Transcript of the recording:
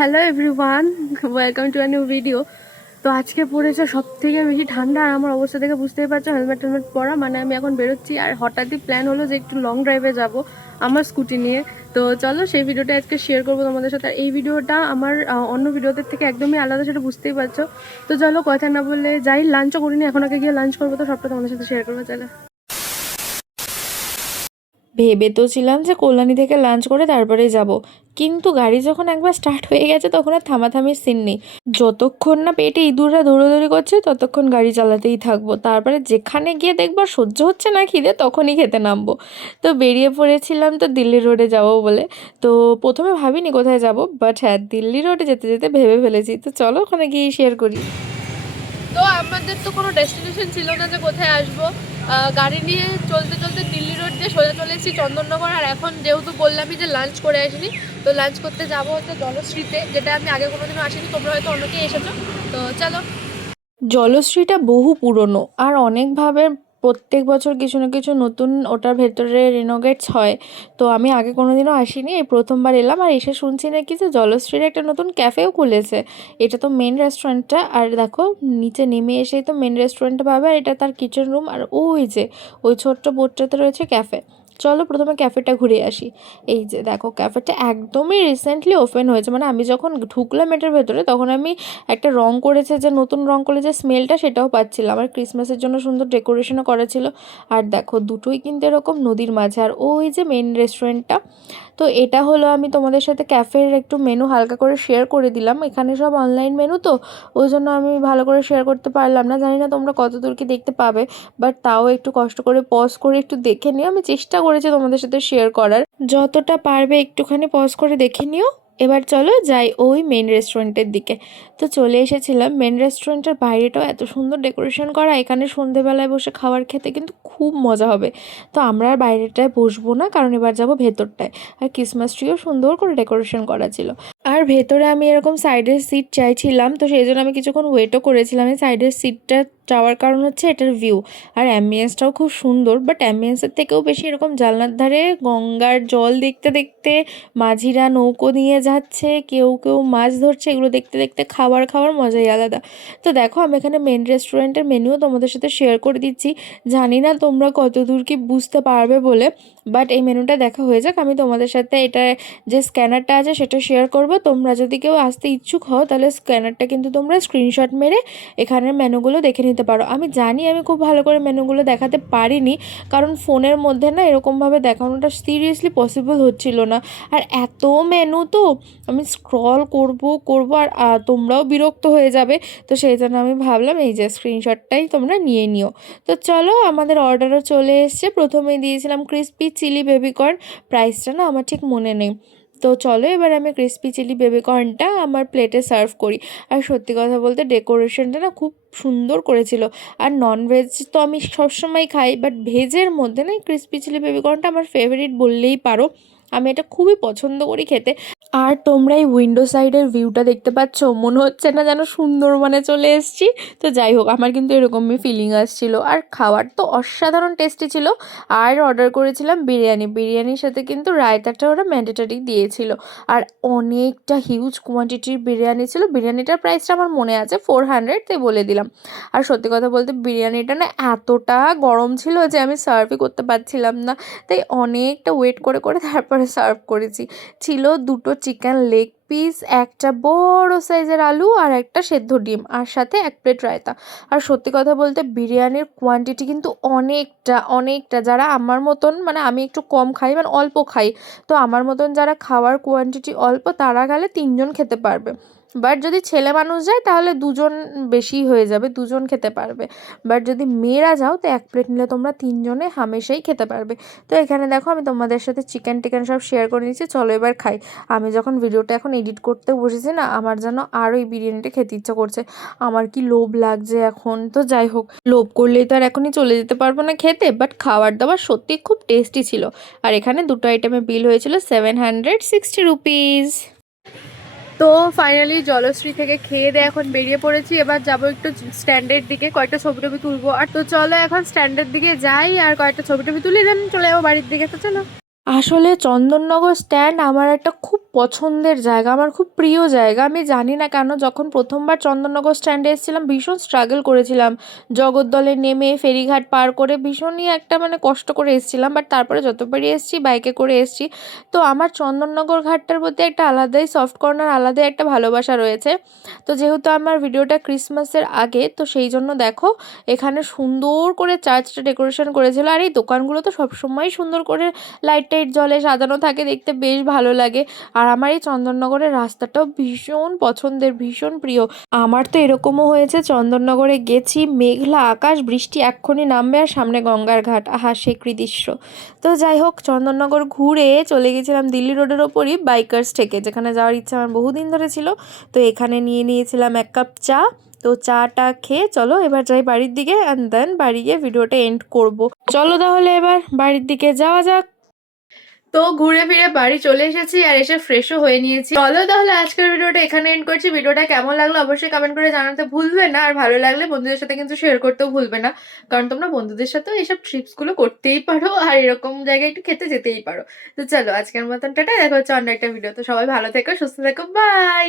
Hello everyone, welcome to a new video. তো আজকে পড়েছে সব থেকে বেশি ঠান্ডা, আর আমার অবস্থা দেখে বুঝতেই পারছো হেলমেট টেলমেট পরা, মানে আমি এখন বেরোচ্ছি। আর হঠাৎই প্ল্যান হলো যে একটু লং ড্রাইভে যাব আমার স্কুটি নিয়ে। তো চলো সেই ভিডিওটা আজকে শেয়ার করবো তোমাদের সাথে। আর এই ভিডিওটা আমার অন্য ভিডিওদের থেকে একদমই আলাদা, সেটা বুঝতেই পারছো। তো চলো কথা না বললে যাই, লাঞ্চও করিনি, এখন আগে গিয়ে লাঞ্চ করবো, তো সবটা তোমাদের সাথে শেয়ার করবো। চলো। ভেবে তো ছিলাম যে কল্যাণী থেকে লাঞ্চ করে তারপরেই যাব, কিন্তু গাড়ি যখন একবার স্টার্ট হয়ে গেছে তখন আর থামাথামির সিন নেই। যতক্ষণ না পেটে ইঁদুররা দৌড়াদৌড়ি করছে ততক্ষণ গাড়ি চালাতেই থাকবো। তারপরে যেখানে গিয়ে দেখবার সহ্য হচ্ছে না খিদে, তখনই খেতে নামবো। তো বেরিয়ে পড়েছিলাম তো দিল্লি রোডে যাব বলে। তো প্রথমে ভাবিনি কোথায় যাব, বাট হ্যাঁ, দিল্লি রোডে যেতে যেতে ভেবে ফেলেছি। তো চলো ওখানে গিয়ে শেয়ার করি। তো আমাদের তো কোনো ডেস্টিনেশন ছিল না যে কোথায় আসবো। গাড়ি নিয়ে চলতে চলতে দিল্লি রোড দিয়ে সোজা চলে এসেছি চন্দননগর। আর এখন যেহেতু বললামই যে লাঞ্চ করে আসিনি, তো লাঞ্চ করতে যাবো হচ্ছে জলশ্রীতে, যেটা আমি আগে কোনোদিনও আসিনি, তোমরা হয়তো অনেকেই এসেছো। তো চলো। জলশ্রীটা বহু পুরনো আর অনেকভাবে প্রত্যেক বছর কিছু না কিছু নতুন ওটার ভেতরে রিনোভেটস হয়। তো আমি আগে কোনোদিনও আসিনি, এই প্রথমবার এলাম। আর এসে শুনছি নাকি যে জলশ্রীর একটা নতুন ক্যাফেও খুলেছে। এটা তো মেন রেস্টুরেন্টটা, আর দেখো নিচে নেমে এসেই তো মেন রেস্টুরেন্টটা পাবে, আর এটা তার কিচেন রুম। আর ওই যে ওই ছোট্ট বোর্ডটাতে রয়েছে ক্যাফে। চলো প্রথমে ক্যাফেটা ঘুরে আসি। এই যে দেখো, ক্যাফেটা একদমই রিসেন্টলি ওপেন হয়েছে, মানে আমি যখন ঢুকলাম এটার ভেতরে তখন আমি একটা রং করেছে যে নতুন রং করে যে স্মেলটা, সেটাও পাচ্ছিলাম। আর ক্রিসমাসের জন্য সুন্দর ডেকোরেশনও করা ছিল। আর দেখো দুটোই কিন্তু এরকম নদীর মাঝে। আর ওই যে মেন রেস্টুরেন্টটা, তো এটা হলো, আমি তোমাদের সাথে ক্যাফের একটু মেনু হালকা করে শেয়ার করে দিলাম। এখানে সব অনলাইন মেনু, তো ওই জন্য আমি ভালো করে শেয়ার করতে পারলাম না। জানি না তোমরা কত দূর কি দেখতে পাবে, বাট তাও একটু কষ্ট করে পজ করে একটু দেখে নিও। আমি চেষ্টা করেছি তোমাদের সাথে শেয়ার করার, যতটা পারবে একটুখানি পজ করে দেখে নিও। এবার চলো যাই ওই মেন রেস্টুরেন্টের দিকে। তো চলে এসেছিলাম। মেন রেস্টুরেন্টের বাইরেটাও এত সুন্দর ডেকোরেশন করা, এখানে সন্ধেবেলায় বসে খাবার খেতে কিন্তু খুব মজা হবে। তো আমরা আর বাইরেটায় বসবো না, কারণ এবার যাবো ভেতরটায়। আর ক্রিসমাস ট্রিও সুন্দর করে ডেকোরেশন করা ছিল। আর ভেতরে আমি এরকম সাইডের সিট চাইছিলাম, তো সেই জন্য আমি কিছুক্ষণ ওয়েটও করেছিলাম। এই সাইডের সিটটা চাওয়ার কারণ হচ্ছে এটার ভিউ আর অ্যাম্বিয়েন্সটাও খুব সুন্দর। বাট অ্যাম্বিয়েন্সের থেকেও বেশি এরকম জানলার ধারে গঙ্গার জল দেখতে দেখতে, মাঝিরা নৌকো নিয়ে যাচ্ছে, কেউ কেউ মাছ ধরছে, এগুলো দেখতে দেখতে খাবার খাওয়ার মজাই আলাদা। তো দেখো আমি এখানে মেন রেস্টুরেন্টের মেনুও তোমাদের সাথে শেয়ার করে দিচ্ছি। জানি না তোমরা কত দূর কি বুঝতে পারবে বলে, বাট এই মেনুটা দেখা হয়ে যাক, আমি তোমাদের সাথে এটা যে স্ক্যানারটা আছে সেটা শেয়ার করব। তোমরা যদি কেউ আসতে ইচ্ছুক হও তাহলে স্ক্যানারটা কিন্তু তোমরা স্ক্রিনশট মেরে এখানের মেনুগুলো দেখে নিতে পারো। আমি জানি আমি খুব ভালো করে মেনুগুলো দেখাতে পারিনি, কারণ ফোনের মধ্যে না এরকমভাবে দেখানোটা সিরিয়াসলি পসিবল হচ্ছিল না। আর এত মেনু, তো আমি স্ক্রল করব করব আর তোমরাও বিরক্ত হয়ে যাবে। তো সেই জন্য আমি ভাবলাম এই যে স্ক্রিনশটটাই তোমরা নিয়ে নিও। তো চলো, আমাদের অর্ডারও চলে এসছে। প্রথমেই দিয়েছিলাম ক্রিসপি চিলি বেবিকর্ন, প্রাইসটা না আমার ঠিক মনে নেই। তো চলো এবার আমি ক্রিসপি চিলি বেবিকর্নটা আমার প্লেটে সার্ভ করি। আর সত্যি কথা বলতে ডেকোরেশনটা না খুব সুন্দর করেছিল। আর ননভেজ তো আমি সবসময় খাই, বাট ভেজের মধ্যে না ক্রিসপি চিলি বেবিকর্নটা আমার ফেভারিট বললেই পারো। আমি এটা খুবই পছন্দ করি খেতে। আর তোমরা এই উইন্ডো সাইডের ভিউটা দেখতে পাচ্ছ, মনে হচ্ছে না যেন সুন্দরবনে চলে এসেছি। তো যাই হোক, আমার কিন্তু এরকমই ফিলিং আসছিল। আর খাবার তো অসাধারণ টেস্টি ছিল। আর অর্ডার করেছিলাম বিরিয়ানি, বিরিয়ানির সাথে কিন্তু রায়তাটা ওরা ম্যান্ডেটারি দিয়েছিল। আর অনেকটা হিউজ কোয়ান্টিটির বিরিয়ানি ছিল। বিরিয়ানিটার প্রাইসটা আমার মনে আছে 400, তাই বলে দিলাম। আর সত্যি কথা বলতে বিরিয়ানিটা না এতটা গরম ছিল যে আমি সার্ভই করতে পারছিলাম না, তাই অনেকটা ওয়েট করে করে তারপরে সার্ভ করেছি। ছিল দুটো চিকেন লেগ পিস, একটা বড় সাইজের আলু, আর একটা সেদ্ধ ডিম, আর সাথে এক প্লেট রায়তা। আর সত্যি কথা বলতে বিরিয়ানির কোয়ান্টিটি কিন্তু অনেকটা অনেকটা, যারা আমার মতন, মানে আমি একটু কম খাই, মানে অল্প খাই, তো আমার মতন যারা খাওয়ার কোয়ান্টিটি অল্প তারা গেলে 3জন খেতে পারবে। বাট যদি ছেলে মানুষ যায় তাহলে 2জন বেশি হয়ে যাবে, 2জন খেতে পারবে। বাট যদি মেয়েরা যাও তো এক প্লেট নিলে তোমরা 3জনে হামেশাই খেতে পারবে। তো এখানে দেখো আমি তোমাদের সাথে চিকেন টিকেন সব শেয়ার করে নিচ্ছি, চলো এবার খাই। আমি যখন ভিডিওটা এখন এডিট করতে বসেছি না, আমার যেন আরও এই বিরিয়ানিটা খেতে ইচ্ছা করছে। আমার কি লোভ লাগছে এখন। তো যাই হোক, লোভ করলেই তো আর এখনই চলে যেতে পারবো না খেতে, বাট খাবার দাবার সত্যি খুব টেস্টি ছিল। আর এখানে দুটো আইটেমে বিল হয়েছিল 760 রুপিস। তো ফাইনালি জলশ্রী থেকে খেয়ে দিয়ে এখন বেরিয়ে পড়েছি। এবার যাবো একটু স্ট্যান্ডের দিকে, কয়েকটা ছবি টবি তুলবো। আর তো চলো এখন স্ট্যান্ডের দিকে যাই আর কয়েকটা ছবি টবি তুলি, দেন চলে যাবো বাড়ির দিকে। তো চলো। আসলে চন্দননগর স্ট্যান্ড আমার একটা খুব পছন্দের জায়গা, আমার খুব প্রিয় জায়গা। আমি জানি না কেন যখন প্রথমবার চন্দননগর স্ট্যান্ডে এসেছিলাম ভীষণ স্ট্রাগল করেছিলাম, জগদ্দলে নেমে ফেরিঘাট পার করে ভীষণই একটা মানে কষ্ট করে এসেছিলাম, বাট তারপরে যতবারই এসেছি বাইকে করে এসেছি। তো আমার চন্দননগর ঘাটটার প্রতি একটা আলাদাই সফট কর্নার, আলাদাই একটা ভালোবাসা রয়েছে। তো যেহেতু আমার ভিডিওটা ক্রিসমাসের আগে, তো সেই জন্য দেখো এখানে সুন্দর করে চার্চটা ডেকোরেশন করেছিল। আর এই দোকানগুলো তো সবসময়ই সুন্দর করে লাইট টাইট জ্বলে সাজানো থাকে, দেখতে বেশ ভালো লাগে। আর আমার এই চন্দননগরের রাস্তাটাও ভীষণ পছন্দের, ভীষণ প্রিয়। আমার তো এরকমও হয়েছে চন্দননগরে গেছি, মেঘলা আকাশ, বৃষ্টি এক্ষুনি নামবে আর সামনে গঙ্গার ঘাট, আহা সে কী দৃশ্য। তো যাই হোক, চন্দননগর ঘুরে চলে গেছিলাম দিল্লি রোডের ওপরই বাইকার্স থেকে, যেখানে যাওয়ার ইচ্ছা আমার বহুদিন ধরে ছিল। তো এখানে নিয়ে নিয়েছিলাম 1 কাপ চা। তো চাটা খেয়ে চলো এবার যাই বাড়ির দিকে, অ্যান্ড দেন বাড়ি গিয়ে ভিডিওটা এন্ড করব। চলো তাহলে এবার বাড়ির দিকে যাওয়া যাক। তো ঘুরে ফিরে বাড়ি চলে এসেছি আর এসে ফ্রেশও হয়ে নিয়েছি। চলো তাহলে আজকের ভিডিওটা এখানে এন্ড করছি। ভিডিওটা কেমন লাগলো অবশ্যই কমেন্ট করে জানাতে ভুলবে না, আর ভালো লাগলে বন্ধুদের সাথে কিন্তু শেয়ার করতেও ভুলবে না, কারণ তোমরা বন্ধুদের সাথেও এইসব ট্রিপস গুলো করতেই পারো আর এরকম জায়গায় একটু খেতে যেতেই পারো। তো চলো আজকের মতন টাটা, দেখা হচ্ছে অন্য একটা ভিডিও। তো সবাই ভালো থেকো, সুস্থ থেকো, বাই।